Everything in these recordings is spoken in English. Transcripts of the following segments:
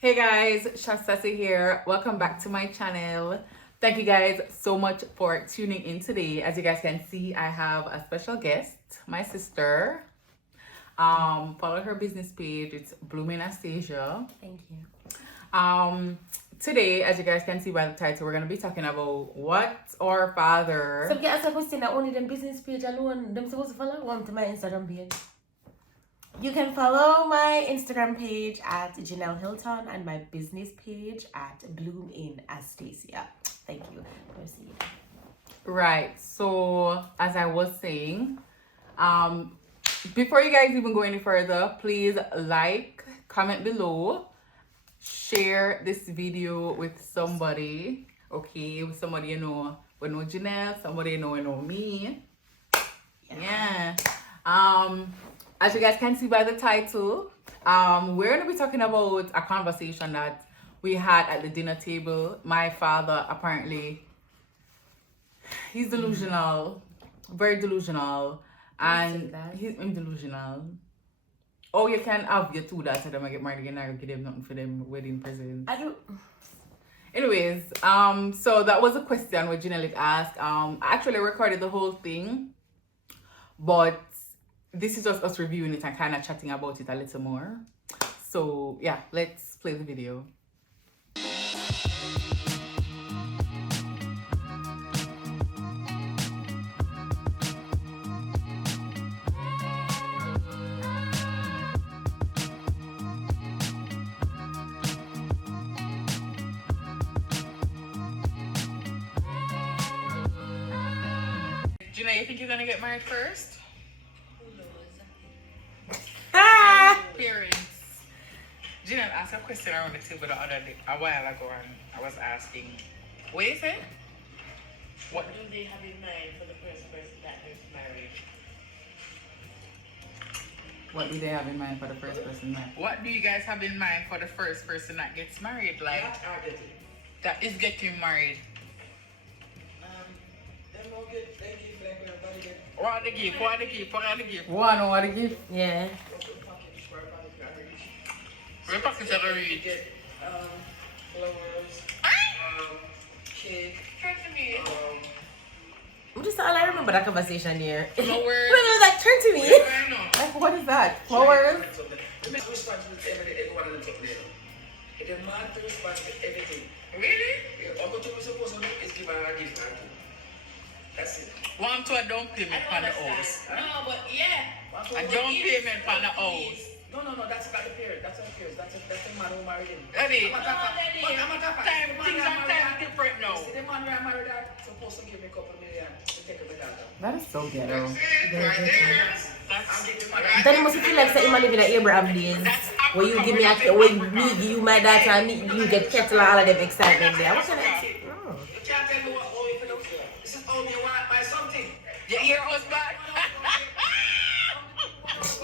Hey guys, Sassy here. Welcome back to my channel. Thank you guys so much for tuning in today. As you guys can see, I have a special guest, my sister. Follow her business page. It's Blooming Anastasia. Thank you. Today, as you guys can see by the title, we're gonna be talking about what our father. So get us a question that only them business page alone them supposed to follow one to my Instagram page. You can follow my Instagram page at Janelle Hilton and my business page at Bloom in Astasia. Thank you. Proceed. Right. So as I was saying, before you guys even go any further, please like, comment below, share this video with somebody, okay? With somebody you know Janelle, somebody you know me. Yeah. As you guys can see by the title, we're gonna be talking about a conversation that we had at the dinner table. My father apparently he's delusional, very delusional, and he's delusional. Oh, you can have your two daughters them I get married again. I don't give them nothing for them wedding presents. I do. Anyways, so that was a question where Janelle asked. I actually recorded the whole thing, but this is just us reviewing it and kind of chatting about it a little more. So yeah, let's play the video. Gina, you think you're gonna get married first? Parents. Gina asked a question around the table the other day, a while ago, and I was asking, what do you say? What do they have in mind for the first person that gets married? What do they have in mind for the first person? What do you guys have in mind for the first person that gets married? Like, that is getting married. What the gift? What the gift? What the gift? What the gift? Yeah. We're package at the read. Flowers, cake, Just all I remember that conversation here. Flowers. When it was like, turn to me. Like, what is that? Flowers? It is mad to respond to everything. Really? All what you're supposed to do is give her a gift. That's it. One to a down payment on the house. No, but yeah. A down payment on the house. No, that's not the period. That's not the period. That's the man who married him. Daddy, I'm a tapper. things are time different now. See, the man who I married her supposed to give me a couple million to take her daughter. That is so ghetto. Then it must feel like saying man living in Abraham days. Where you give me a when me give you my daughter and me you get kettle and all of them excitement there. What can I say? Oh. You can't tell me what all you do. This is all me want by something. You hear us back?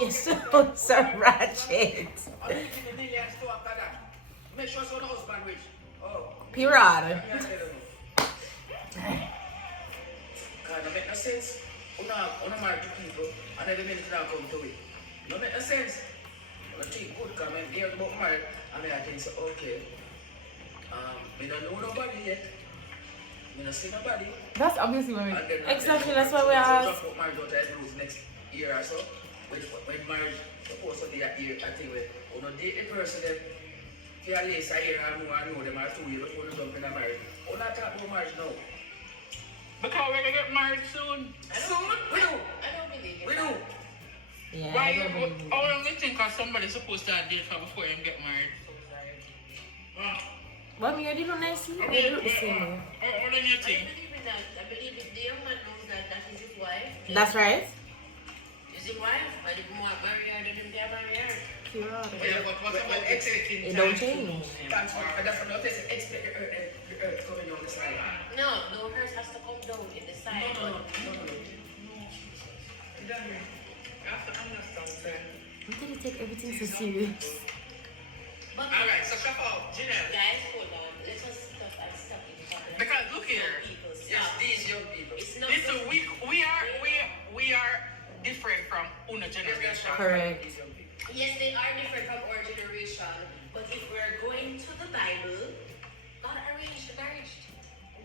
You're so ratchet. Make sure so the husband rich. Oh. Period. Can't make no sense. Una married to people and every minute now come to it. No make no sense. I think good come and hear about marriage and I think so okay. We don't know nobody yet. We don't see nobody. That's obviously when we... Exactly, that's why we asked. Marriage daughter is rules next year or so. When marriage supposed to be a year, I think we don't date the person that for at least a year and more and know them are 2 years before they jump in a marriage. We're not talking about marriage now. Because we're gonna get married soon. Soon? We do. I don't believe it. We do. Yeah, Why I you, don't believe it. how long do you think somebody's supposed to date for before you get married? What me, you did not nice? You look the same way. What do you I think? believe in that. I believe if the young man knows that that is his wife. That's right. Is his wife? I didn't want to marry her, then they marry her. Yeah, but what about expecting It don't change. That's what not expect the earth coming on the side. No, the hearse has to come down in the side. No. You have to understand, sir. Why did you take everything so serious? But Alright, so Shaph, Janelle. guys, hold on. Let us stop and stop it. Because look here. Yes, these young people. It's not Listen, we are different from una generation. Correct. Yes, they are different from our generation, but if we're going Bible, God arranged the marriage.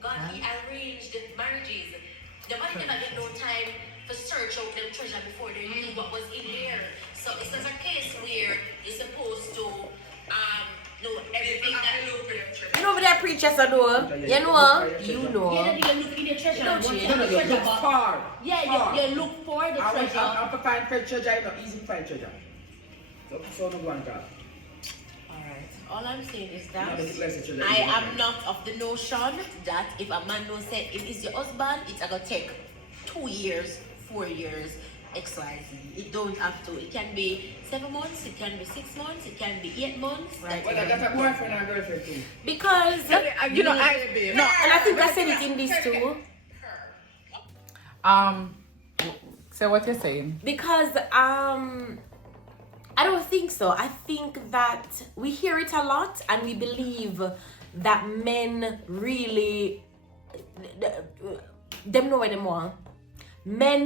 God, He arranged the marriages. The man never get no time to search out them treasure before they knew what was in there. So it's not a case where you're supposed to know everything that You know what that preacher said though? You know? You don't look in the treasure. Don't you? No, you look far. Yeah, you look for the treasure. I'm to find treasure, it's not easy to find treasure. So no go on top. Alright. All I'm saying is that No, it's less a treasure. I am not of the notion that if a man don't say it is your husband, it's gonna take 2 years, 4 years, XYZ. It don't have to. It can be 7 months, it can be 6 months, it can be 8 months. Right. Well, that's a boyfriend or girlfriend too. Because You know, and I think I said it in this too. Say what you're saying. Because I don't think so. I think that we hear it a lot and we believe that men really them know what they want. Men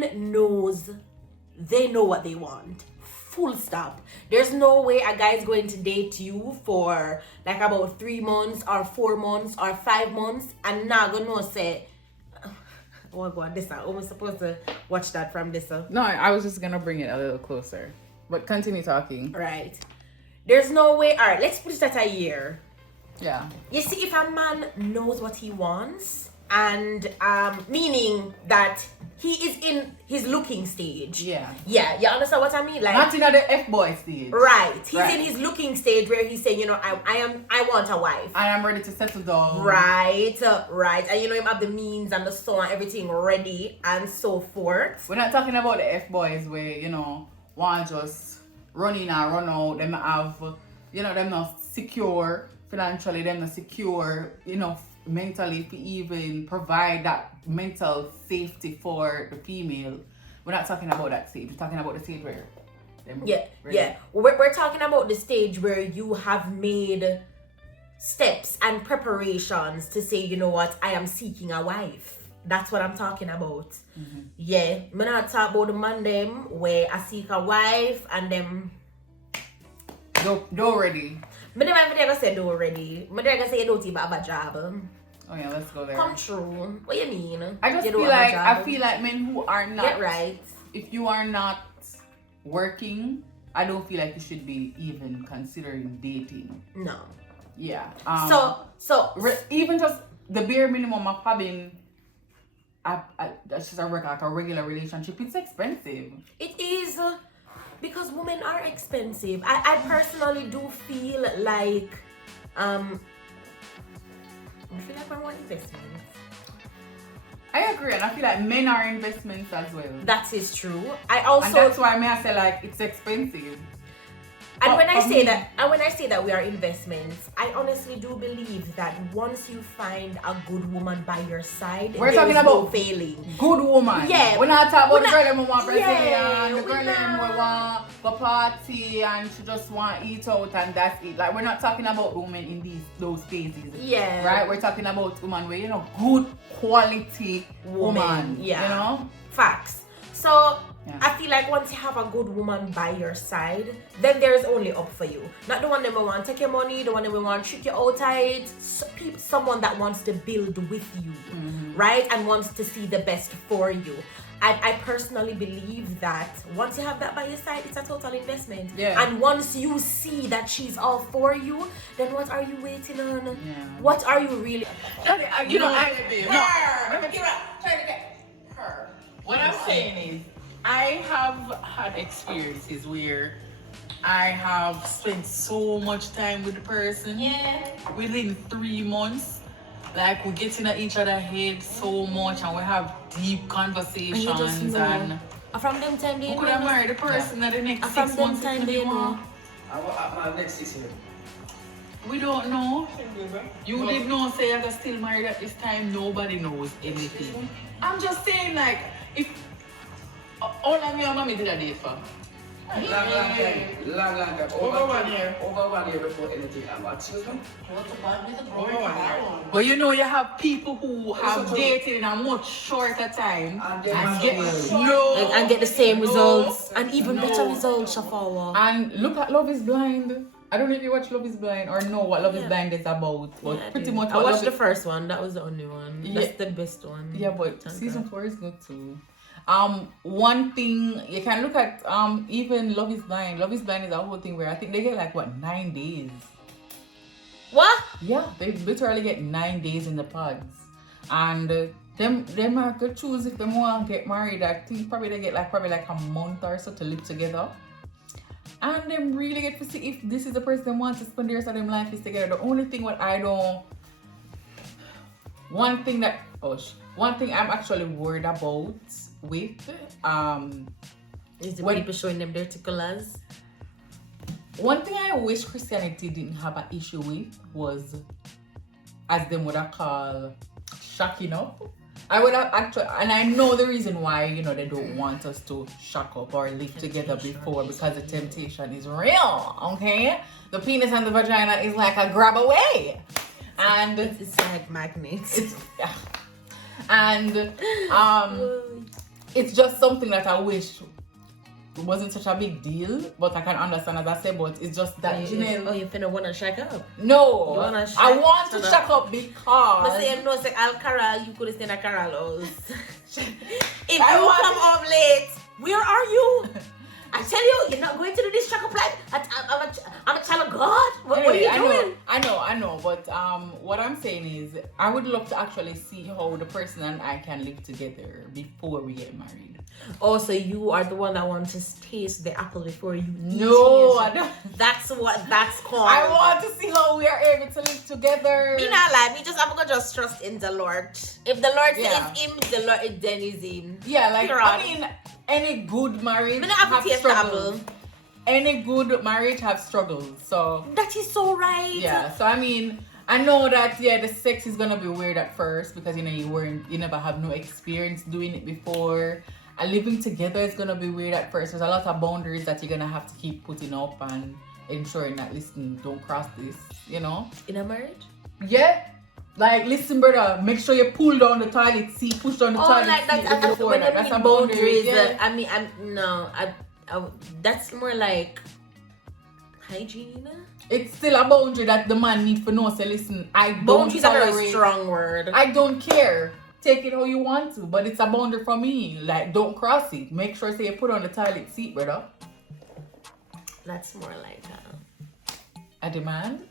they know what they want. Full stop. There's no way a guy is going to date you for like about 3 months or 4 months or 5 months and not gonna say, oh god, this I'm supposed to watch that from this. No, I was just gonna bring it a little closer. But continue talking. Right. There's no way. All right, let's put it at a year. Yeah. You see, if a man knows what he wants, and meaning that he is in his looking stage. Yeah. Yeah, you understand what I mean? Like, Not in the F-boy stage. right. He's Right. in his looking stage where he's saying, you know, I want a wife. I am ready to settle down. Right, right. And you know, him have the means and the so and everything ready and so forth. We're not talking about the F-boys where, you know, one just run in and run out. Them have, you know, them not secure financially, them not secure, you know, mentally to even provide that mental safety for the female. We're not talking about that stage. We're talking about the stage where them Yeah, ready. yeah. We're talking about the stage where you have made steps and preparations to say, you know what, I am seeking a wife. That's what I'm talking about. Mm-hmm. Yeah, I'm not talk about the man them where I seek a wife and them. Don't ready. But them never said do already. But they say you don't even have a job. Oh yeah, let's go there. Come true. What you mean? I just You feel don't have a like job? men who are not Get right. If you are not working, I don't feel like you should be even considering dating. No. Yeah. Even just the bare minimum of having that's just like a regular relationship, it's expensive. It is because women are expensive. I personally do feel like I want investments. I agree, and I feel like men are investments as well. That is true. I also And that's why I say like it's expensive. And when I say that we are investments, I honestly do believe that once you find a good woman by your side, We're there talking is no about failing. Good woman. Yeah. We're not talking about the We're girl not- that want Brazilian, Yeah, the we're girl that not- want go party and she just want to eat out and that's it. Like we're not talking about women in those phases. Yeah. Right? We're talking about women where, you know, good quality woman. Yeah. You know? Facts. So Yeah. I feel like once you have a good woman by your side, then there's only up for you. Not the one that will want to take your money, the one that will want to trick you out tight. Someone that wants to build with you, right? And wants to see the best for you. I personally believe that once you have that by your side, it's a total investment. Yeah. And once you see that she's all for you, then what are you waiting on? Yeah. What are you really? What I'm saying is, I have had experiences where I have spent so much time with the person. Yeah. Within 3 months, like we get in each other's head so much, and we have deep conversations. And you just know. And From them time they we could have know. married the person at the next From 6 them months. time if they we know. want. My next is here. We don't know. You did know say you're still married at this time. Nobody knows anything. I'm just saying, like, if all of me and mommy did a date for. Long time. Over 1 year. Over 1 year before anything. Excuse me? But you know, you have people who have true. dated in a much shorter time And they and have get no. And get the same results and even better results, Shafawa. And look at Love is Blind. I don't know if you watch Love is Blind or know what Love is Yeah. Blind is about, but Yeah, pretty do. much I what watched Love the is- first one. That was the only one. Yeah. That's the best one. Yeah, but Thank season God. 4 is good too. One thing you can look at even Love is Blind. Love is Blind is a whole thing where I think they get like what 9 days. What? Yeah, they literally get 9 days in the pods, and them have to choose if they want to get married. I think probably they get probably like a month or so to live together, and them really get to see if this is the person they want to spend the rest of their life is together. The only thing what I don't, one thing I'm actually worried about with Is the When- people showing them their tickles? one thing I wish Christianity didn't have an issue with was, as them would have called, shacking up. I would have actually, and I know the reason why, they don't want us to shack up or live together before, because the temptation is real, okay? The penis and the vagina is like a grab away. And It's like magnets. and it's just something that I wish wasn't such a big deal, but I can understand, as I said, but it's just that Janelle. You finna wanna shack up? No, You wanna I shack want to up? shack up because But say no, say I'll Carol, you could stay in a Carol house. If I you want- come home late, where are you? I tell you, you're not going to do this shack up like I'm a child of God. What are you doing? I know, but what I'm saying is I would love to actually see how the person and I can live together before we get married. Oh, so you are the one that wants to taste the apple before you eat No, it. I don't. That's what that's called. I want to see how we are able to live together. Me not lie, me just I'm gonna just trust in the Lord. If the Lord Yeah. says him, the Lord then is him. Yeah, like Period. I mean, any good marriage Me not have have to taste the struggles. apple. Any good marriage have struggles. So That is so right. yeah, so I mean, I know that the sex is gonna be weird at first because you never have no experience doing it before. And living together is gonna be weird at first. There's a lot of boundaries that you're gonna have to keep putting up and ensuring that, listen, don't cross this, In a marriage? Yeah. Like, listen, brother, make sure you pull down the toilet seat, push down the Oh, toilet like seat that's before when that. I That's mean a boundary. boundaries. Yeah. That's more like hygiene. It's still a boundary that the man needs to know. Say, listen, I don't Boundaries are a very tolerate. strong word. I don't care. Take it how you want to, but it's a boundary for me. Like, don't cross it. Make sure say you put on the toilet seat, brother. That's more like A demand.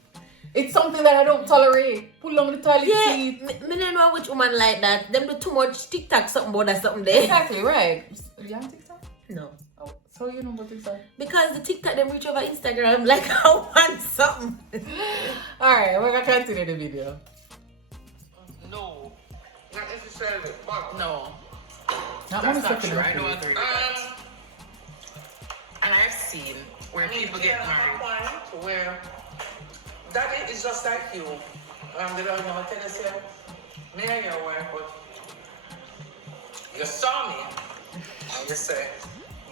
It's something that I don't tolerate. Pull on the toilet yeah, seat. me don't know which woman like that. Them do too much TikTok something about that something there. Exactly right. You have TikTok? No. Oh, so you know about TikTok? Because the TikTok them reach over Instagram like I want something. All right, we're gonna continue the video. No, not necessarily, but No, Not that's many not second true. I reference. don't agree with that. And I've seen where people get married. point where daddy is just like you. They don't know tell us here, me and your wife, but you saw me and you say,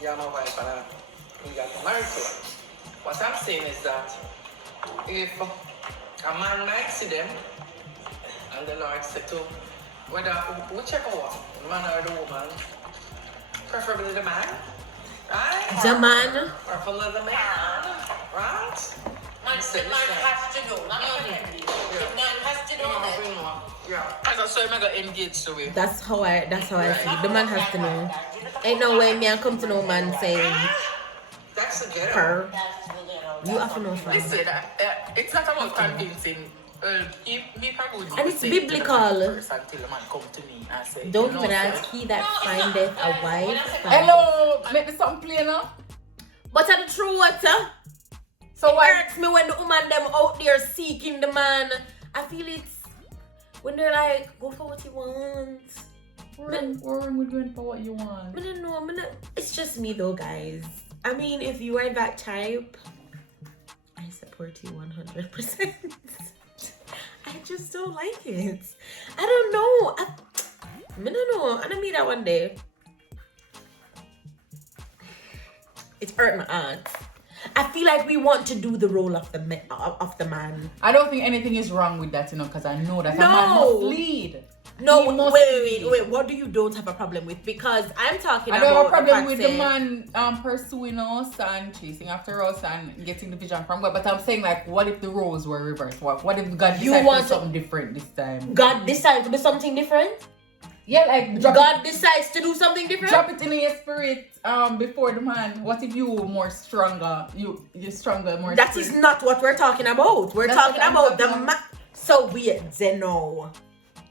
you're my wife and we got married to her. What I'm saying is that if a man might see them and the Lord said to whether whichever one, the man or the woman, preferably the man, right? The man. Preferably the man, right? The man has to know, not only. The man has to know that. Yeah. As I saw him, I got engaged to it. That's how I see. The man has to know. Ain't no way me I come to no man saying That's a ghetto. her. You have to know from. Listen, it's not about convincing. Me probably would And it's say to the biblical. man first until the man come to me and say, Don't you know, even sir, ask he that findeth a wife. Hello, make the song play now. But the truth, So it why? hurts me when the woman them out there seeking the man. I feel it's when they're like, go for what you want. Or we doing for what you want. I don't know. It's just me though, guys. I mean, if you are that type, I support you 100%. I just don't like it. I don't know. I don't know. I don't mean that one day. It's hurt my aunt. I feel like we want to do the role of the man. I don't think anything is wrong with that, because I know that a No. man must lead. No, He must wait. lead. What do you don't have a problem with? Because I'm talking I about don't have a problem fact with say- the man pursuing us and chasing after us and getting the vision from God. But I'm saying, like, what if the roles were reversed? What if God You decided to want do to- something different this time? God decides to do something different. Yeah, like God decides to do something different. drop it in your spirit before the man. What if you more stronger? You're stronger, more. That spirit. is not what we're talking about. We're That's talking what I'm about talking the man. So weird, Zeno,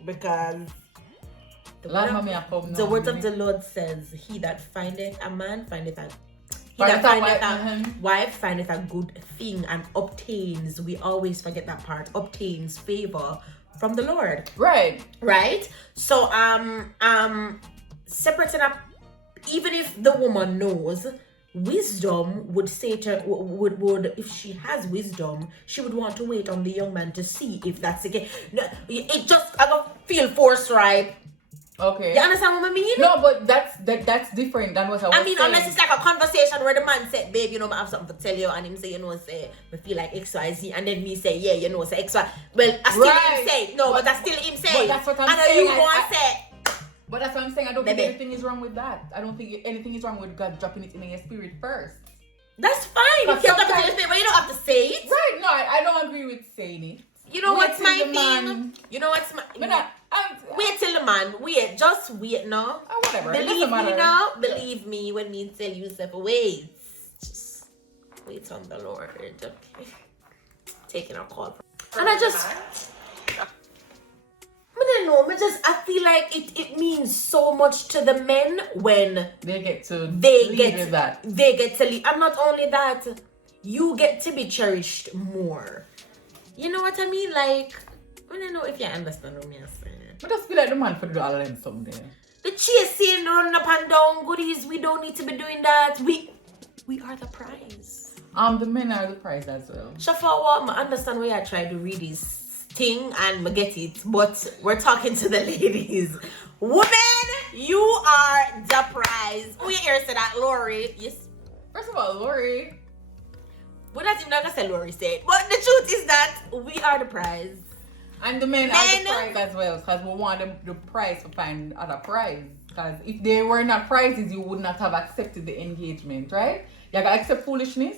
because the Lord, word mommy, of, I come the now, word of innit? the Lord says, "He that findeth a man findeth a Findeth a wife, wife findeth a good thing and obtains." We always forget that part. Obtains favor from the Lord, Right. right? So separating up. Even if the woman knows, wisdom would say to would if she has wisdom, she would want to wait on the young man to see if that's the case. No, it just I don't feel forced, right? Okay. You understand what I mean? No, but that's different than what I was I mean, saying. unless it's like a conversation where the man said, "Babe, I have something to tell you," and him say, say, "I feel like X, Y, Z," and then me say, "Yeah, say X, Y." Well, I still Right. him say, "No," but that's still him say. But that's what I'm and saying. you go and say. But that's what I'm saying. I don't think Baby. anything is wrong with that. I don't think anything is wrong with God dropping it in your spirit first. That's fine. But You can't sometimes- have to but you don't have to say it. Right? No, I don't agree with saying it. You know Wait what's till my the thing? man- You know what's my But wait till the man. Wait, just wait now. whatever. It Believe doesn't me matter. now. Believe me when me tell you stuff. Wait. Just wait on the Lord. Okay. Taking a call. And I just I don't know, I feel like it means so much to the men when They get to they lead get with that. they get to lead. And not only that, you get to be cherished more. You know what I mean? Like, I don't know if you understand what I'm saying. But I just feel like the man could do all of them someday. The chasing, run up and down, goodies, we don't need to be doing that. We are the prize. The men are the prize as well. Shaph, I understand why I try to read this thing and I get it, but we're talking to the ladies. Women, you are the prize. Who you hear say that, Lori? Yes. First of all, Lori. We're not even gonna say Lori said, but the truth is that we are the prize. And the men are the prize as well, because we want them the prize to find other prize. Because if they were not prizes, you would not have accepted the engagement, right? You gotta accept foolishness.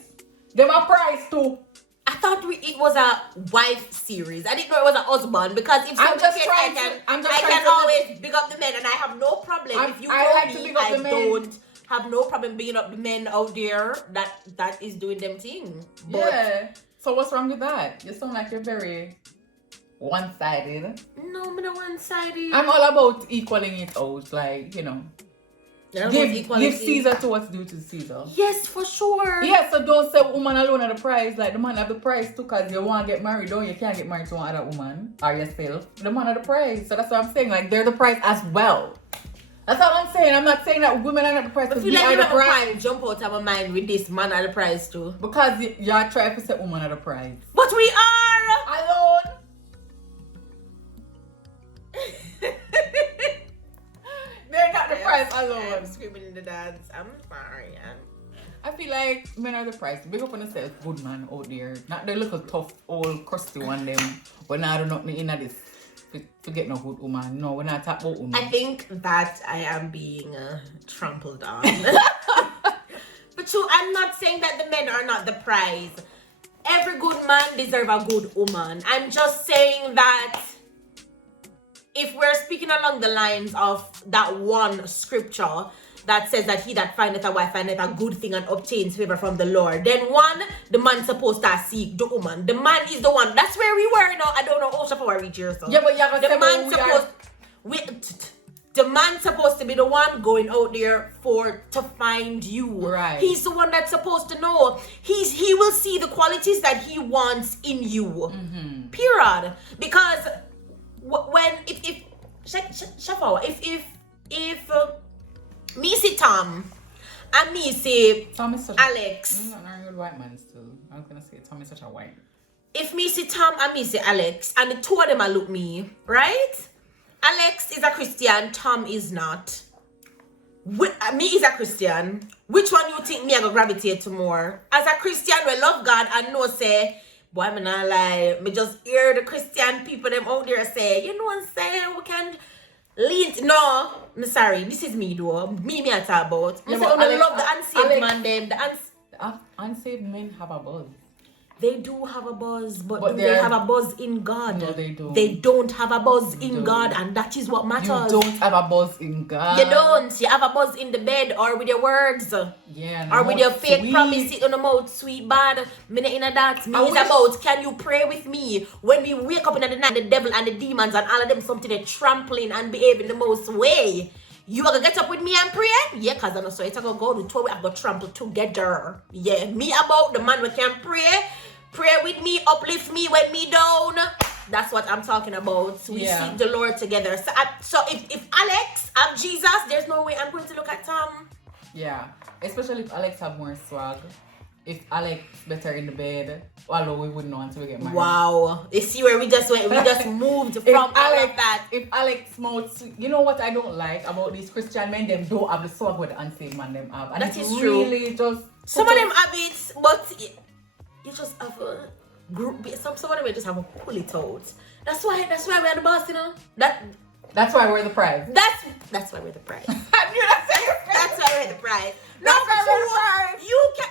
Them a prize too. I thought it was a wife series. I didn't know it was a husband because if I'm something just case, trying I can always big up the men and I have no problem. If you I told like to me big up I the men. don't have no problem bigging up the men out there that is doing them thing. But Yeah. So what's wrong with that? You sound like you're very one-sided. no, I'm not one-sided. I'm all about equaling it out, like, give Caesar to what's due to Caesar. Yes, for sure. Yeah, so don't say woman alone are the prize, like the man have the prize too, because you want to get married, don't you? Can't get married to one other woman or yourself. The man are the prize. So that's what I'm saying, like they're the prize as well. That's all I'm saying. I'm not saying that women are not the prize, I because feel we like are you the have a prize. prime jump out of my mind with this man at the prize too. Because you're trying to say women are the prize. But we are Alone. They're not the prize alone. I'm screaming in the dance. I'm sorry. I feel like men are the prize. Big up on yourself, good man out there. Not the little tough, old, crusty one them. When I do nothing in this. Forget no good woman. No, we're not talking about woman. I think that I am being trampled on. But true, I'm not saying that the men are not the prize. Every good man deserves a good woman. I'm just saying that if we're speaking along the lines of that one scripture that says that he that findeth a wife findeth a good thing and obtains favor from the Lord, then one, the man's supposed to seek the woman. The man is the one. That's where we were now. I don't know how Shaph reach here. So. Yeah, but you're The man's supposed the man's supposed to be the one going out there to find you. Right. He's the one that's supposed to know. He will see the qualities that he wants in you. Mm-hmm. Period. Because when if Shaph, if me see Tom and me see Tom is such Alex. I'm not a white man still. I was gonna say Tom is such a white. If me see Tom and me see Alex and the two of them are look me, right? Alex is a Christian, Tom is not. Me is a Christian. Which one you think me I go gravitate to more? As a Christian, we love God and know say, boy, me not lie. Me just hear the Christian people them out there say, you know what I'm saying? We can lead. No, I'm sorry. This is me though. Me I talk about. Yeah, Me say, but I Alex- love the unsaved Alex- man them. The unsaved men have a buzz. They do have a buzz, but do they they're- have a buzz in God? No, they don't. They don't have a buzz in don't. God, and that is what You matters. don't have a buzz in God. You don't. You have a buzz in the bed or with your words. Yeah. Or with your not fake sweet. promise on the mouth, sweet bad. Me not in a that. Me I is wish- about, can you pray with me? When we wake up in the night, the devil and the demons and all of them something they trampling and behave in the most way. You are gonna get up with me and pray? Yeah, cause I know so it's gonna go to two, we are gonna trample together. Yeah, me about the man we can pray. Pray with me, uplift me, when me down. That's what I'm talking about. We seek the Lord together. So, if Alex have Jesus, there's no way I'm going to look at Tom. Yeah, especially if Alex have more swag. If Alex better in the bed, although we wouldn't know until we get married. Wow, you see where we just went? We just moved from all of that. If Alex mouth sweet, you know what I don't like about these Christian men? Them don't have the swag what the unsaved man them have. And That it's is true. really just Some of them have it, but you just have a group. Some of them just have a pull it out. That's why we're the boss, you know. That's why we're the prize. That's why we're the prize. I knew that. That's why we're the prize. No, That's why we're the prize. you can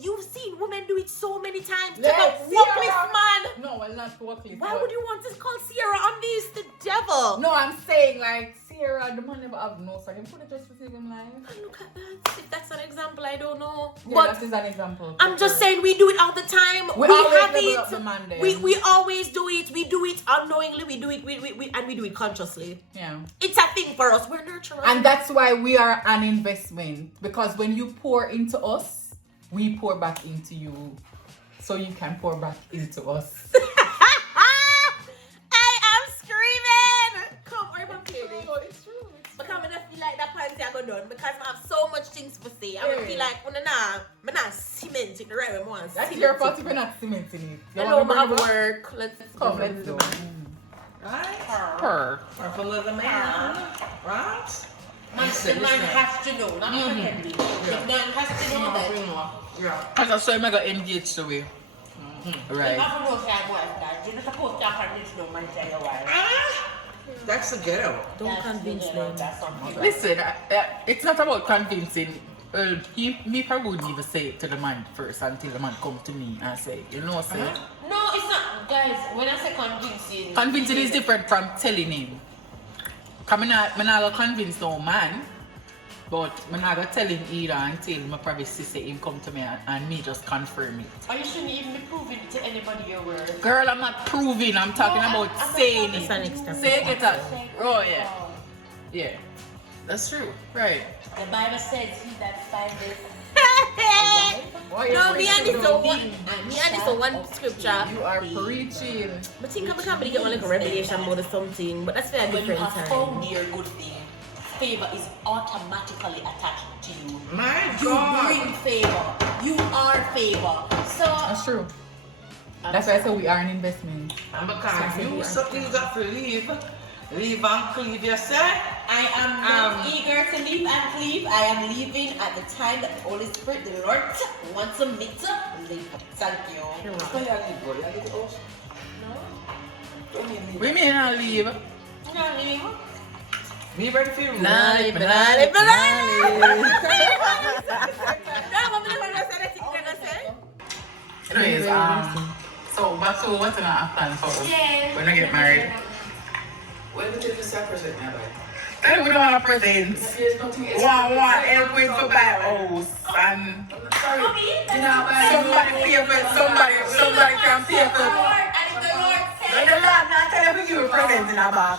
you've seen women do it so many times. Yes, Take a walkless man. No, well, not walkless. Why would you want to call Sierra on this? The devil. No, I'm saying like Sierra, the man never have no swag. Him could have just received him live. And look at that. If that's an example, I don't know. Yeah, But that is an example. I'm just saying we do it all the time. We We always have level up it. the man there. We always do it. We do it unknowingly. We do it. And we do it consciously. Yeah. It's a thing for us. We're nurturers. And that's why we are an investment. Because when you pour into us, we pour back into you. So you can pour back into us. I am screaming. Come on, I'm kidding. It's true. Because I don't feel like that party I go done because I have so much things to say. I don't feel like I'm not cement it the right way I want. That's your fault if you're not cementing it. I know I have work. Let's Come, let's do it. Right? Purr. Purple of the man. Right? The man has to know, not pretending. The man has to know that. Yeah. Because I saw him I got engaged away. You Right. have to know that wife that. You're not supposed to have this no man tell your wife. That's the ghetto. Don't convince them. That's something. Listen, it's not about convincing. Me probably wouldn't even say it to the man first until the man come to me and say, you know, say. No, it's not, guys. When I say convincing, Convincing is different from telling him. Because I'm not going to convince no man. But I'm not going to tell him either until my probably say him come to me and me just confirm it. or you shouldn't even be proving to anybody your word. Girl, I'm not proving. I'm talking about I'm saying not it. That's an extra Say it out. Oh, yeah. Yeah. That's true. Right. The Bible says he that findeth No, me and this is one scripture. You are preaching. But think I can't really get one like a revelation about or something. But that's for a when you different have time. found your good thing, favor is automatically attached to you. My You God. bring favor. You are favor. So That's true. That's why I said we are an investment. And because you something got to leave and cleave yourself. I am not eager to leave and cleave. I am leaving at the time that the Holy Spirit, the Lord, wants me to leave. Thank you. So you leave, boy. You leave the house. Don't you leave? We may not leave. You know leave. Me ready for you. Anyways, so back to what's in our plan for us when we get married. When we take the present, my boy. Then we don't want to present. There's nothing else. Want help with to buy house and somebody can pay for. When the Lord not tell you you present in a bag.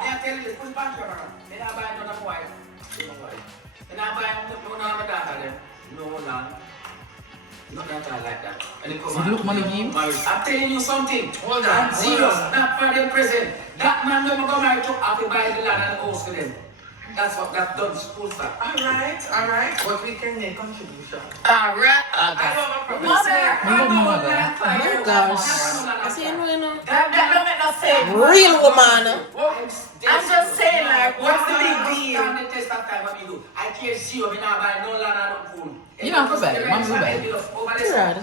I tell you, put back your arm. Then I buy another wife. Don't worry. Then I buy another daughter. No, none. Not that like that. And it So look, money give. I'm telling you something. Hold on, I'm serious. Not for them present. That man when we go married to have to buy the land and the house for them. That's what that done school stuff. Alright. But we can make contribution. Alright. I don't have a problem. Mother! Oh my gosh. I see you know. That don't make no not saying Real woman. I'm just saying, like, what's the big deal? The test of time what me do. I care zero. Me not buy no land and no phone. You know, for bad. Mom, for bad.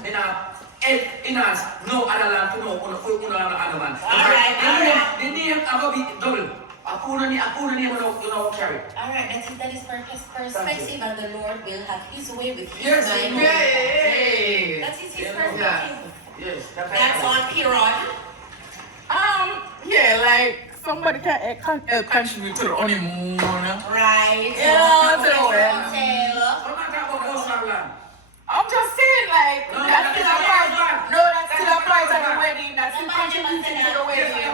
Me not no other land to know. Uno other man. Alright. The name I go be double. A poor name you know carry. Alright, that is perspective, and the Lord will have His way with you. Yes, That is His perspective. Yes. That's on period. Yeah, like somebody can contribute to the honeymoon. Right. Yeah, to the Hotel. I'm not talking about house and land. I'm just saying, like, No, that's still a part. that's No, that's still a part of the wedding. That's still contributing to the wedding.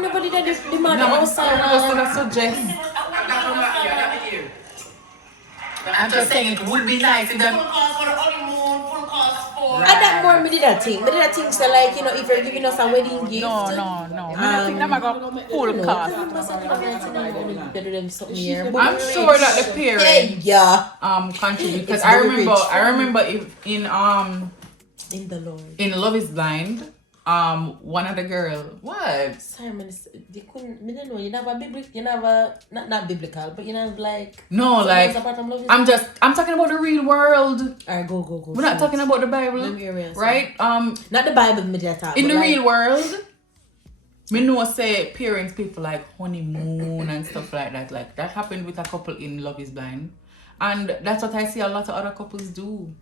Nobody did the man No, outside. I'm just suggest. I'm just saying it would be nice if Full them. cost for the honeymoon, full cost for. At that more, me did that thing. Me did that thing so like, you know, if you're giving us a wedding gift. No. I think them are going full cost. I'm sure that the parents Yeah. contribute because It's I very remember rich. if In the Lord. in Love Is Blind, one of the girl what Simon, they couldn't. Me don't know. You never biblical. You never not biblical, but you know like. no like I'm talking about the real world. Alright, go. We're not talking about the Bible, Let me hear you, right? Not the Bible, me that talk. In but the like, real world, me know say parents pay for like honeymoon and stuff like that. Like that happened with a couple in Love Is Blind, and that's what I see a lot of other couples do.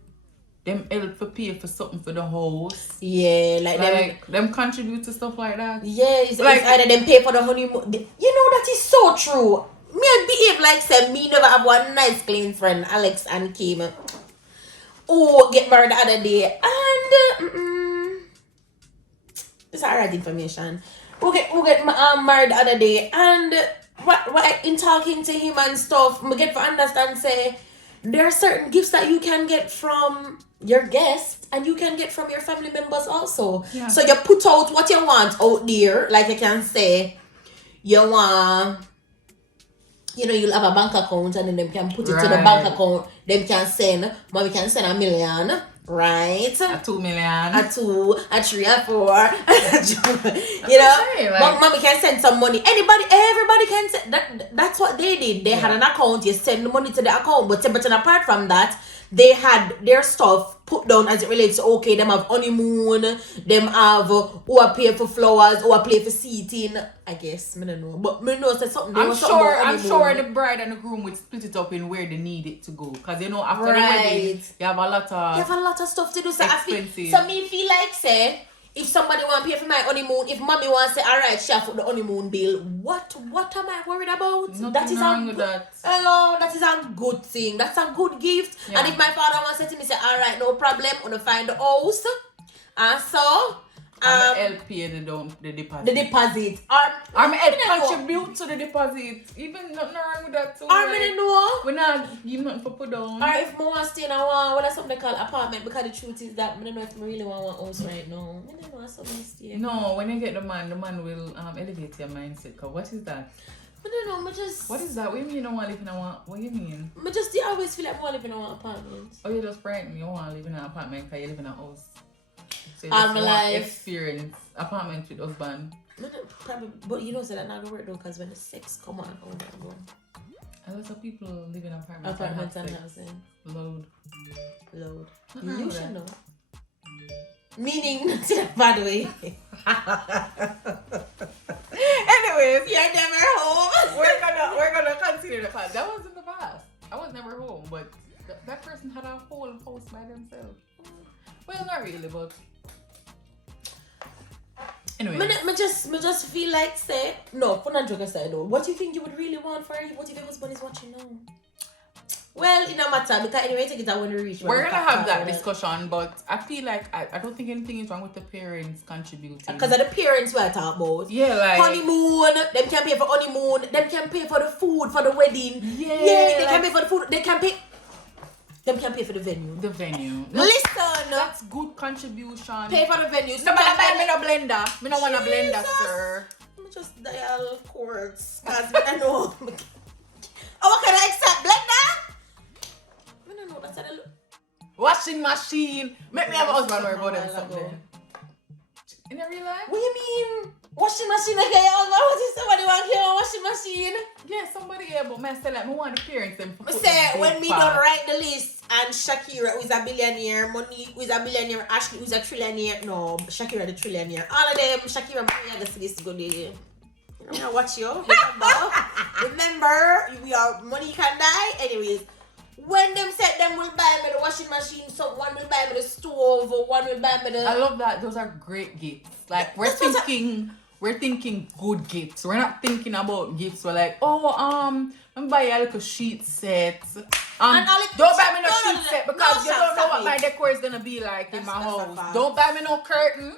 Them help for pay for something for the house. Yeah, like them contribute to stuff like that. Yeah, it's Like- either them pay for the honeymoon. You know that is so true. Me I behave like say me never have one nice clean friend, Alex and Kim. Oh, get married the other day and it's alright information. We'll get married the other day and what in talking to him and stuff, me get to understand say there are certain gifts that you can get from your guest and you can get from your family members also. Yeah. So you put out what you want out there, like you can say you want, you know, you'll have a bank account and then them can put it to the Right. bank account. Them can send, mommy can send $1 million, right? A 2 million. A 2, a 3, a 4. You know, saying, like- mommy can send some money. Everybody can send. That's what they did. They had an account. You send the money to the account. But apart from that, they had their stuff put down as it relates to, okay, them have honeymoon, them have who are pay for flowers, who are pay for seating. I guess, I don't know. But me know say something. I'm sure the bride and the groom would split it up in where they need it to go. Because you know, after the wedding, you have a lot You have of a lot of stuff to do. So I expensive. feel, so me feel like say, if somebody want to pay for my honeymoon, if mommy wants to say, alright, Shaph, the honeymoon bill, what am I worried about? Nothing that is wrong a with good, that. hello, that is a good thing. That's a good gift. Yeah. And if my father wants to say to me, say, alright, no problem, I'm gonna find the house. And so, and the help pay the deposit. the deposit. I'm help I know. contribute to the deposit. Even nothing wrong with that too. Or like, me know. we not give nothing for put down. Or if I want to stay in what is something called apartment, because the truth is that I don't know if I really want one house right now. I don't know something stay. No, when you get the man will elevate your mindset. Cause what is that? I don't know, I just... What is that? What do you mean you don't want to live in a one? What do you mean? I just always feel like I want to live in one apartment. Oh, you just frightened. You want to live in an apartment because you live in a house. So you All just my want life. experience apartment with husband. Probably, but you know, so that not gonna work though, because when the sex come on, I want to go. A lot of people live in apartments. Apartments and sex. housing. Load. Load. Nothing wrong You with should that. know. Meaning, not in a bad way. Anyways, You're never home. we're gonna consider the past. That was in the past. I was never home, but that person had a whole house by themselves. Well, not really, but anyway. Me just feel like say no. For not joke aside though, what do you think you would really want for you? What if your husband is watching now? Well, it no matter because anyway, take it out when we reach. We're gonna have that discussion, but I feel like I don't think anything is wrong with the parents contributing. Because of the parents we're talking about. Yeah, like Honeymoon, them can pay for honeymoon, them can pay for the food for the wedding. Yeah, they like- can pay for the food, they can pay. Them can pay for the venue. the venue. Listen, That's good contribution. pay for the venue. No, but I buy me no blender. Me no want a blender, Jesus. sir. I'm just dial quartz because I know. Oh, can I accept blender? I don't know. That's how they look. Washing machine. Make me have a husband worry about them While ago. something. You in real life? What do you mean? Washing machine again? What is somebody want to washing machine? Yeah, somebody here, but I say like, I want the parents them. I say, when me don't write the list, and Shakira, who is a billionaire, Monique, who is a billionaire, Ashley, who is a trillionaire, no, Shakira the trillionaire. All of them, Shakira, I guess this good day. I'm gonna watch you. Remember, we are Monique and I. Anyways, when them said them will buy me the washing machine, so one will buy me the stove, or one will buy me the. I love that. Those are great gifts. Like we're thinking good gifts. We're not thinking about gifts. We're like, I'm buy a little sheet set. Don't buy me no sheet set because you don't know what my decor is gonna be like in my house. Don't buy me no curtain.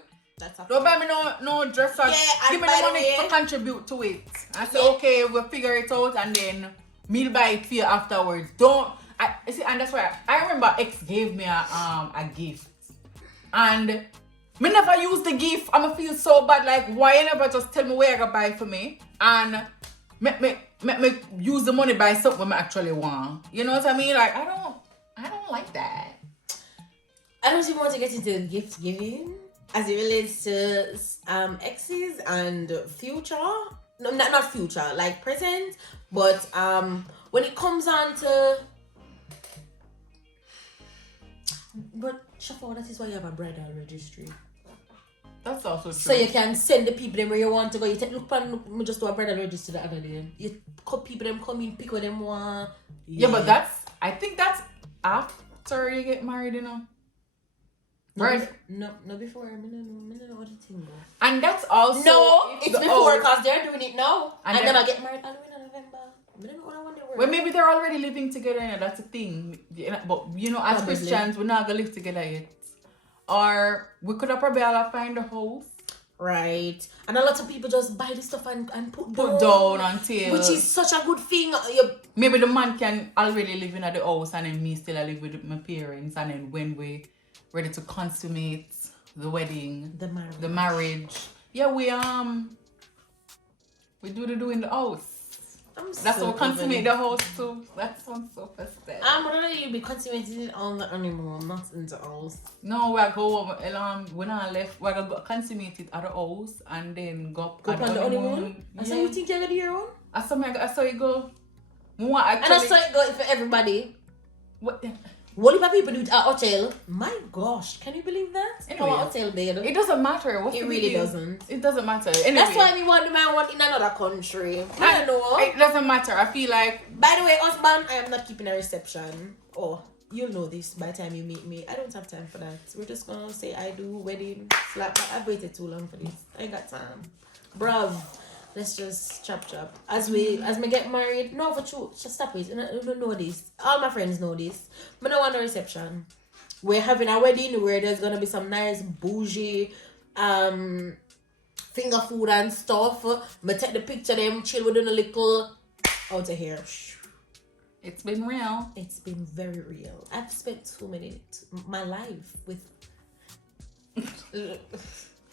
Don't buy me no dresser. Yeah, give me the money to contribute to it. I say, okay, we'll figure it out and then me'll buy it for you afterwards. See, and that's why I remember X gave me a gift. And me never use the gift. I'ma feel so bad. Like, why you never just tell me where I gotta buy for me? And make me use the money buy something I actually want. You know what I mean? Like, I don't like that. I don't even want to get into gift giving as it relates to exes and future. No, not future, like present. But when it comes on to, but Shaph, that is why you have a bridal registry. That's also true. So you can send the people them where you want to go. You take look me just do a bridal registry the other day. You people them come in, pick what them want. Yeah, but I think that's after you get married, you know. Right? No, before. I don't know what you think. And that's also it's before because they're doing it now. And then I get married in November. I don't know what I want to wear. Well, maybe they're already living together, and that's a thing. But you know, as Christians, we're not gonna live together yet. Or we could have probably all find a house. Right. And a lot of people just buy this stuff and put down until, which is such a good thing. Maybe the man can already live in the house and then me still live with my parents, and then when we ready to consummate the wedding, the marriage. Yeah, we do in the house. That's what consummate the house too. That's one so festive. I'm gonna be consummating it on the honeymoon, not in the house. No, we go when I left, we go consummate it at the house and then go on the honeymoon. Yeah. So you think you're gonna do your own? I saw it go. And I saw it go for everybody. What? What if people do it at hotel? My gosh, can you believe that? Anyway, our hotel bed. It doesn't matter. It really doesn't. It doesn't matter. Anyway, that's why we want the man want in another country. I don't know. It doesn't matter. I feel like. By the way, husband, I am not keeping a reception. Oh, you'll know this by the time you meet me. I don't have time for that. We're just gonna say I do wedding. Slap. I've waited too long for this. I ain't got time. Bruv. Let's just chop. As me get married, no for true. Just stop it. I don't know this. All my friends know this. But no want a reception. We're having a wedding where there's gonna be some nice bougie finger food and stuff. Me take the picture them, chill with them a little out of here. It's been real. It's been very real. I've spent my life with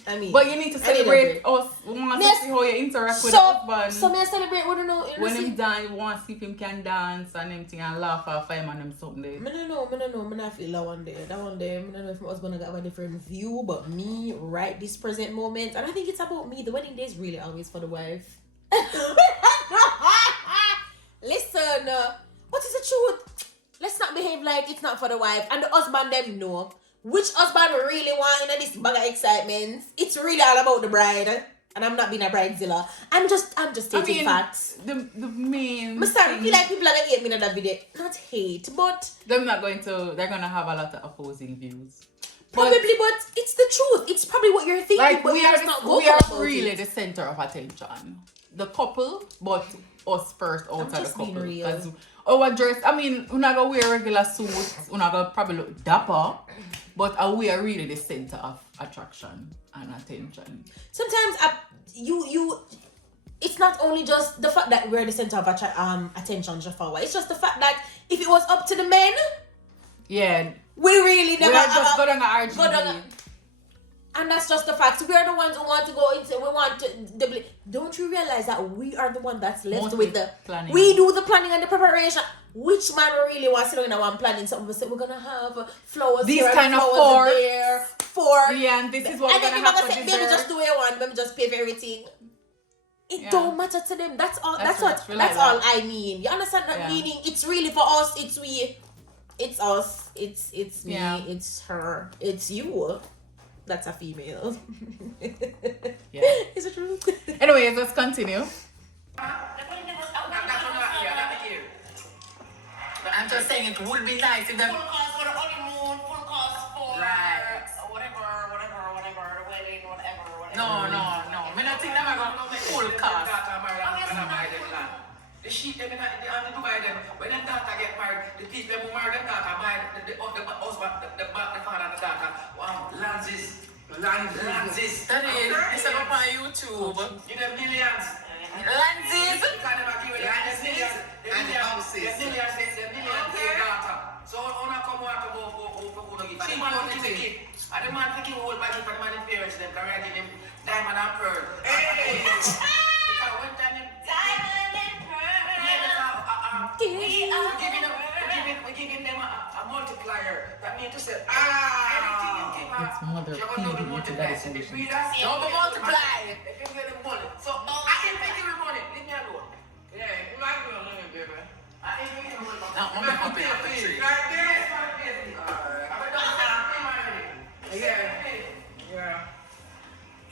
I mean, but you need to celebrate us. We want to see how you interact with the husband. So me celebrate what you know. When him done, you want to see if him can dance and everything and laugh off him and them something there. I don't know. I not feel that one day. I don't know if my husband got a different view, but me right this present moment, and I think it's about me. The wedding day is really always for the wife. Listen, what is the truth? Let's not behave like it's not for the wife, and the husband them know. Which husband we really want in this bag of excitement? It's really all about the bride. And I'm not being a bridezilla. I'm just stating facts. The main I'm sorry, I feel like people are gonna hate me in that video. Not hate, but they're gonna have a lot of opposing views. Probably, but it's the truth. It's probably what you're thinking. Like but we are really the center of attention. The couple, but us first out of the couple. Because our dress, I mean, we're not gonna wear regular suits, we're not gonna probably look dapper. But we are really the center of attraction and attention. Sometimes it's not only just the fact that we're the center of attention, Shaph. It's just the fact that if it was up to the men, yeah, we really never just go down RGB. And that's just the facts. We are the ones who want to go into. We want to. Don't you realize that we are the one that's left Mostly with the planning. We do the planning and the preparation. Which man really wants to sit down in one planning? Something we say we're gonna have flowers These here and kind of flowers forks. there. Fork. Yeah, and this is what And we're then gonna they're have gonna for say, baby, just dessert. do it one. Baby, just pay for everything. It Yeah. don't matter to them. That's all. That's right. what. We That's like all that. I mean. You understand that Yeah. meaning? It's really for us. It's we. It's us. It's me. Yeah. It's her. It's you. That's a female. Yeah. Is it true? Anyways, let's continue. I'm just saying it would be nice if them. Full cost for the honeymoon, full cost for Right. whatever, the wedding, whatever. No. Me not think them are gonna full cost. The sheep them in the Dubai them, when them daughter get married, the people who marry them daughter buy the husband, the father and the daughter, Lanzis. That is, it's up on YouTube. Give them millions. Lanzis. Kind of give them millions. And the houses. The millions to your daughter. So ona come out to go give. And the man pick it. And the man pick it whole body for the man in parents them. Can I give him diamond and pearl? Hey! Because when time you Diamond and we're giving them a multiplier. That means to say, anything you give her, It's mother you're going to do the feeding into multiplier. that If you solution. feed us, Don't be multiply. if you get the money. So, I can pay you the money. Leave me alone. Yeah, you like me alone, baby. I can pay you the money. Now, I'm gonna pop it up the tree. Right there. Yeah.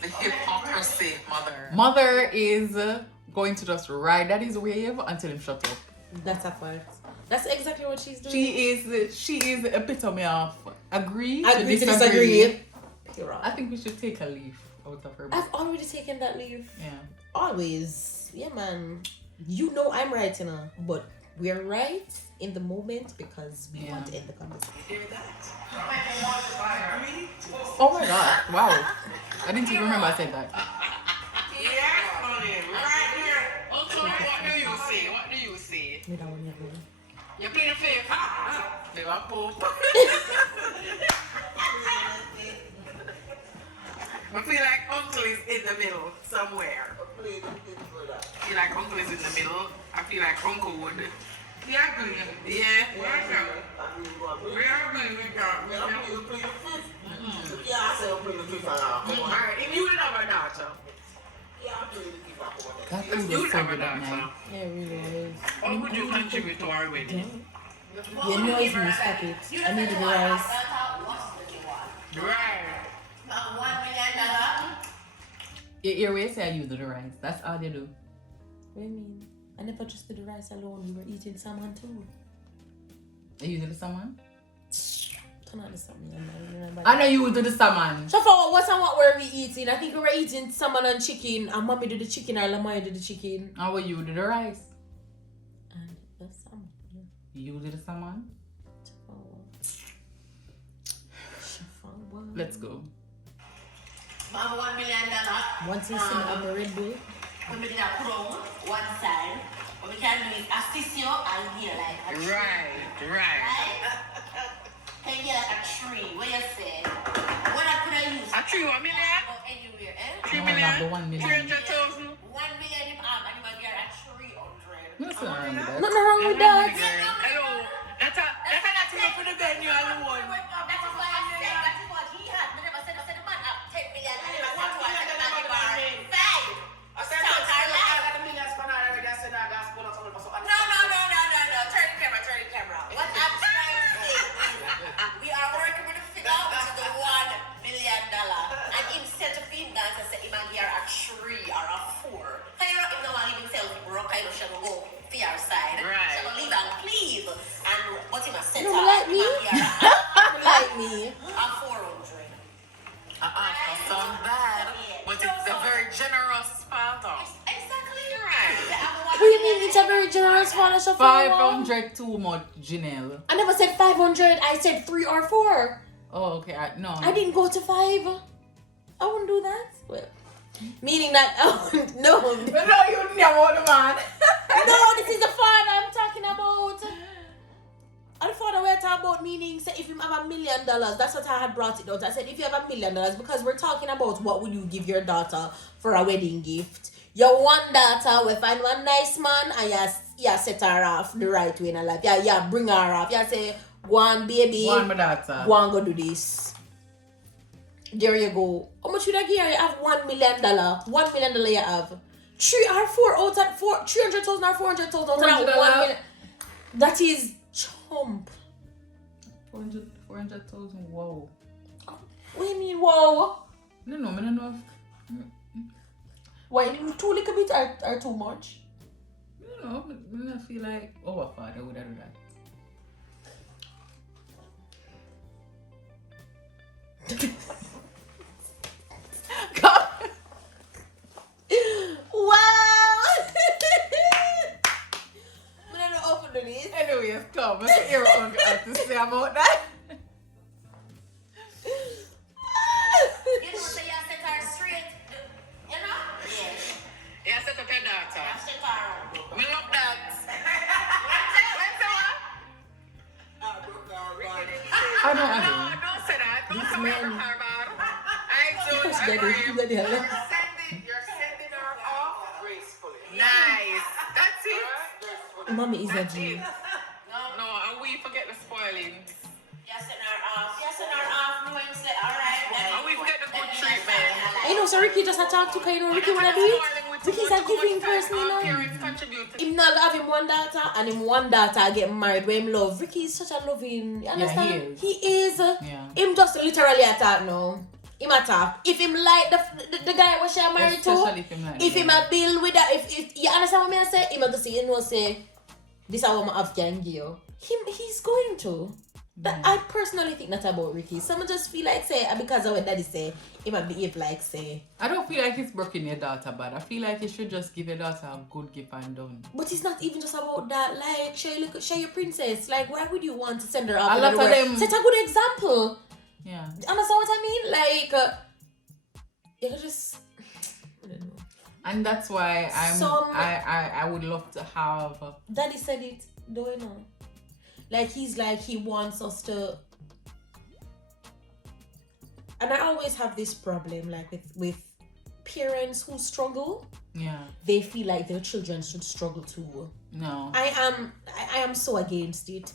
The hypocrisy, mother. Mother is going to just ride daddy's wave until him shut up. That's a fact. That's exactly what she's doing. She is the epitome of agree Agree to disagree. I think we should take a leaf out of her book. I've already taken that leave. Yeah. Always. Yeah, man. You know I'm right, you know. But we're right in the moment because we want to end the conversation. Oh my god. Wow. I didn't even remember I said that. Also, what do you say? What do you say? We don't want to go. You play the fifth. Liverpool. I feel like uncle is in the middle somewhere. I feel like uncle is in the middle. I feel like uncle would. Yeah, agree. Yeah. We agree with that. Alright, if you didn't have a daughter. That If food you was didn't so have a good that daughter. night. Yeah, it really is. What would you contribute to our wedding? You know it's me, stop it. I need the rice. Right. $1 million. Your earways say you do the rice. That's all they do. What do you mean? I never just did the rice alone. We were eating salmon too. Are you do the salmon? Turn on the salmon. I know you do the salmon. So for what were we eating? I think we were eating salmon and chicken. And mommy did the chicken or Lamaya did the chicken. How will you do the rice? And the salmon. You do the salmon? Let's go. $1 million. Once you see on the Red Bull. We make it a crown, one side. What we can do is assist you and here like a tree. Right. Right? Can you like a tree? What you say? What I could I use? A tree, 1 million? Go anywhere, eh? 3 I million? have the 1 million. 300,000? 1 million if and you might get a 300. What's wrong with that? Nothing wrong with that. Hello. That's not enough for the venue alone. That is what I said. That is what he had. I never said the man have 10 million. I never said what I said the man give her 5. Start our life. No. Turn the camera. What I'm trying to say is we are working with a figure which is the $1 million. And instead of him dance, I said him and here a 3 or a 4. Can you if no one leave himself broke, I know she will go for your side. Right. She will leave and cleave. And what him a set You up, like me? him and here Like me. a 400. Sounds bad, but it's a very generous father. Exactly right. What do you mean it's a very generous father? So 500 too much, Janelle. I never said 500. I said 3 or 4. Oh, okay. No. I didn't go to 5. I wouldn't do that. Well, meaning that no. No, you never want the man. No, this is the father I'm talking about. And the father we're talk about meaning, say if you have $1 million, that's what I had brought it out. I said if you have $1 million, because we're talking about what would you give your daughter for a wedding gift. Your one daughter will find one nice man and you set her off the right way in her life. Yeah, bring her off. You say, go on baby. Go on my daughter. Go on go do this. There you go. How much would I give you? You have $1 million. $1 million you have. 3 or 4 out of 4, 300,000 or 400,000 out of that $1 million. That is chump. 400,000. Wow. What do you mean, wow? No, I don't know. Why, 2 little bit are too much? I don't know. I feel like our father would have done that. Wow! But I don't open the list. Anyways, come. Let's hear what Uncle has to say about that. You know, so you set her straight. You know? Yes. Yeah, set up your daughter. Set her up. We love that. I don't No, know. don't say that. Don't say that. Push that in, that in. You're sending her off gracefully. Nice. That's it. Mommy is a That's G. it. No, and we forget the spoiling. You set her off. You set her off. You went say, all right. And we forget the good treatment. You know, so Ricky just a talk to Kai, you know, Ricky wanna do it. Ricky's a giving person, you know. Parents contribute. Him not have him one daughter and him one daughter get married where him love. Ricky is such a loving, you understand? he is. Yeah. Him just literally attack now. Him attack. If him like the guy was she married Especially to, if him a bill with that, if you understand what I say, him a go say, you know, say, this is what I have can give you. He's going to. But I personally think that about Ricky. Some just feel like say because of what daddy say, he might behave like say. I don't feel like it's broken your daughter bad. I feel like you should just give your daughter a good gift and done. But it's not even just about that. Like, share your princess. Like, why would you want to send her out? A lot of them. Set a good example. Yeah. Understand what I mean? Like, you could just. I don't know. And that's why I would love to have. Daddy said it. Do you know? Like he wants us to. And I always have this problem, like with parents who struggle. Yeah. They feel like their children should struggle too. No. I am so against it.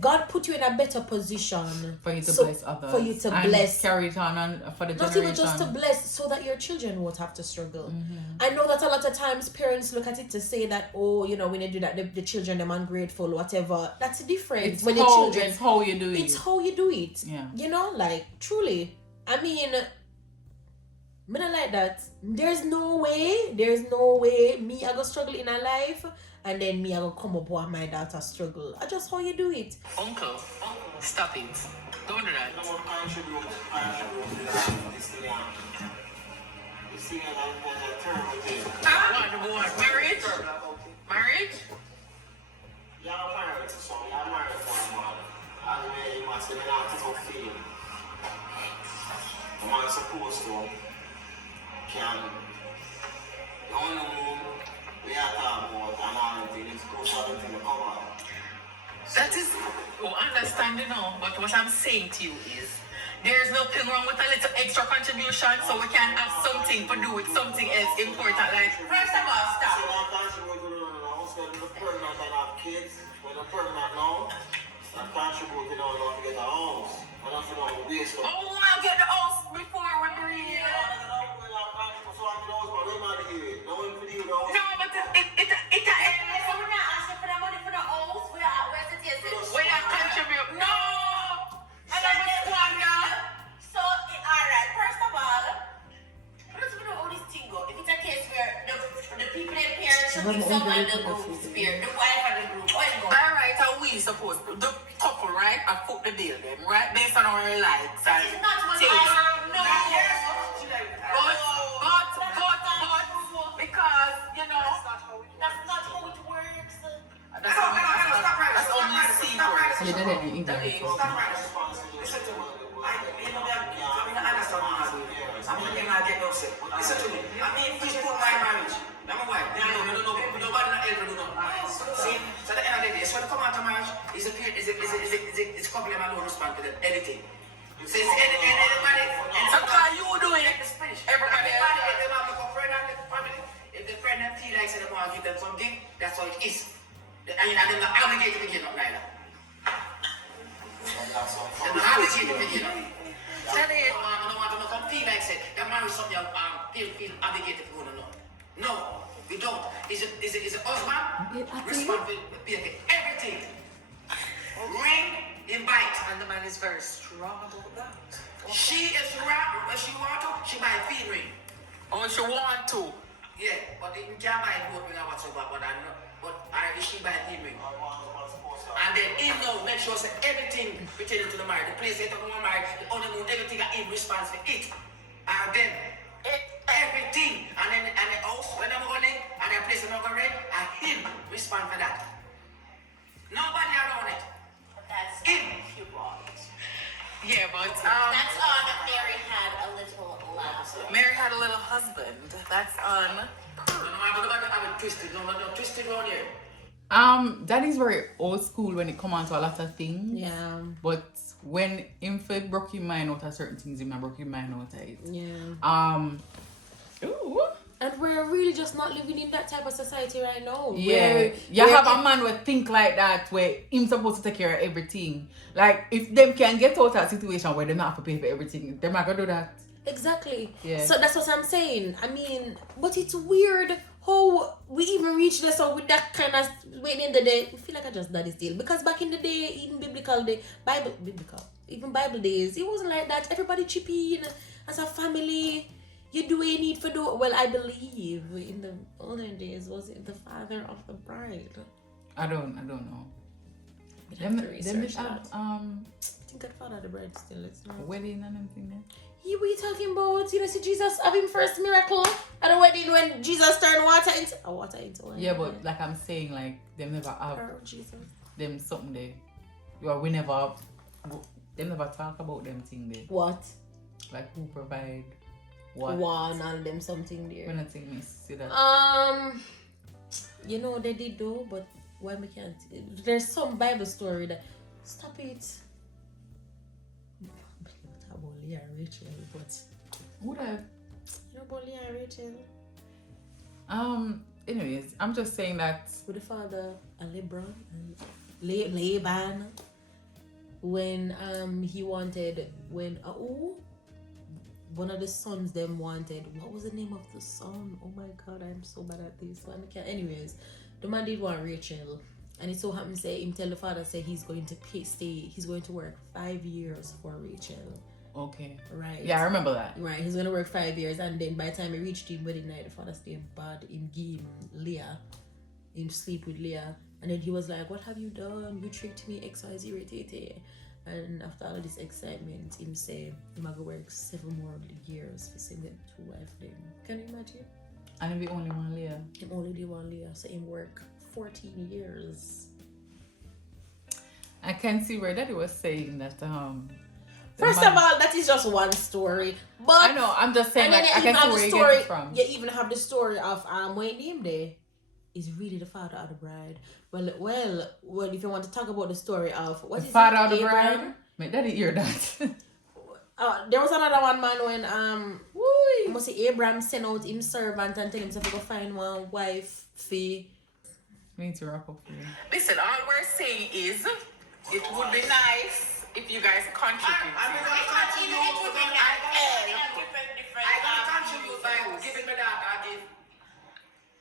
God put you in a better position For you to bless others. For you to and bless. carry it on and for the Not generation. even just to bless, so that your children won't have to struggle. Mm-hmm. I know that a lot of times parents look at it to say that, oh, you know, when they do that, the children them ungrateful, whatever. That's different. It's when how, the children, it's how you do it. it's how you do it. Yeah. You know, like truly. I mean, me not like that. There's no way me I go struggle in a life and then me I go come up while my daughter struggle. I just how you do it. Uncle, stop it. Don't do that. What? Marriage? Marriage? I'm supposed to can the only room we are talking about and all the things supposed to have everything to come out. That is, understand, you know, but what I'm saying to you is there's nothing wrong with a little extra contribution, so we can have something to do with something else important. Like, first of all, stop. So I'm contributing on the house when the pregnant and have kids, when the pregnant now, I'm contributing on to get a house. And I'm going to waste of. oh, I'll get the house before we breathe. No, but it ends. So we're not asking for the money for the house. We are contribute. We are contribute. No! I don't squander. So, alright, first of all, I don't even know how this thing go. If it's a case where the people in parents should be someone the group spirit, the wife and the group, how it go? Alright, are we supposed to, the couple, right? I put the bill then, right? Based on our likes and It's not what taste. I know. But, because, you know, That's not how it works. that's how you see it works. You did it in English. Listen to me. Listen to me. I mean, please put my marriage. Number one, nobody not ever do nothing. See, so at the end of the day, so when they come out of marriage, it's a couple of them alone respond to them, anything. So it's anybody, So how you do it? everybody, if they want to become friend and the family, if the friend them feel like they want to give them something, that's how it is. And they're not obligated to give up neither. They're not obligated to give up. Tell it, I don't want to know, some feel like say, they marry something, feel obligated to go to know. No, we don't. Is a husband responsible for paying everything. Ring, invite. And the man is very strong about that. She is right when she want to, she buy a fee ring. Oh, she want to. Yeah, but you can't buy a gold ring or whatsoever, but she buy a fee ring. And then him now make sure say everything pertaining to the marriage, the place they talk about marriage, the honeymoon, everything that him responds for it. And then everything, and then the house when I'm going in, and the place I'm going rent, and him respond for that. Nobody around it. That's Him. Yeah, but That's on Mary had a little love. Mary had a little husband. That's on. I'm twisted. No, twisted around here. That is very old school when it come on to a lot of things. Yeah. But when him fed broke your mind out of certain things, him not broke your mind out of it. Yeah. Ooh. And we're really just not living in that type of society right now. Yeah. You have a man who think like that where him supposed to take care of everything. Like if them can get out of a situation where they not have to pay for everything, they're not gonna do that. Exactly. Yeah. So that's what I'm saying. I mean, but it's weird how we even reach this out with that kind of waiting in the day. I feel like I just daddy still. Because back in the day, even Bible days, it wasn't like that. Everybody chip in as a family. You do what you need for do. Well, I believe in the olden days, was it the father of the bride? I don't know. We'd Them have to research have that. I think that father of the bride still is not. wedding and everything there. We talking about, see Jesus having first miracle at a wedding when Jesus turned water into wine. Yeah, but like I'm saying, like them never have Oh, Jesus. them something there. They never talk about them thing there. What? Like who provide what. One and them something there. When I think me see that. You know they did though, but why we can't? There's some Bible story that stop it. About Leah and Rachel, but Would I? you know about Leah and Rachel Anyways, I'm just saying that with the father and Lebron and Laban when he wanted one of the sons them wanted, what was the name of the son? Oh my god, I'm so bad at this one. Anyways, the man did want Rachel, and it so happened say him tell the father say he's going to he's going to work 5 years for Rachel. okay. Right. Yeah, I remember that. Right, he's gonna work 5 years, and then by the time he reached him wedding night, the father stayed bad, him give him Leah, him sleep with Leah, and then he was like, "What have you done? You tricked me, XYZ, rate." And after all of this excitement, him say him go work 7 more years for sending to wife them. Can you imagine? And if we only one Leah. Him only did one Leah, so him work 14 years. I can see where Daddy was saying that First of all, that is just one story. But I know, I'm just saying, and like, then I can see where you get it from. You even have the story of when him there is really the father of the bride. Well, if you want to talk about the story of what The is father it, of the Abraham? bride? My daddy hear that. There was another one man when must say Abraham sent out him servant and tell him to go find one wife fee. We need to wrap up here. Listen, all we're saying is it would be nice if you guys contribute. I'm gonna contribute by giving me that I give.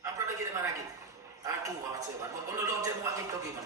I'm probably giving him a gift. Or two or whatever. But don't tell me what gift to give him.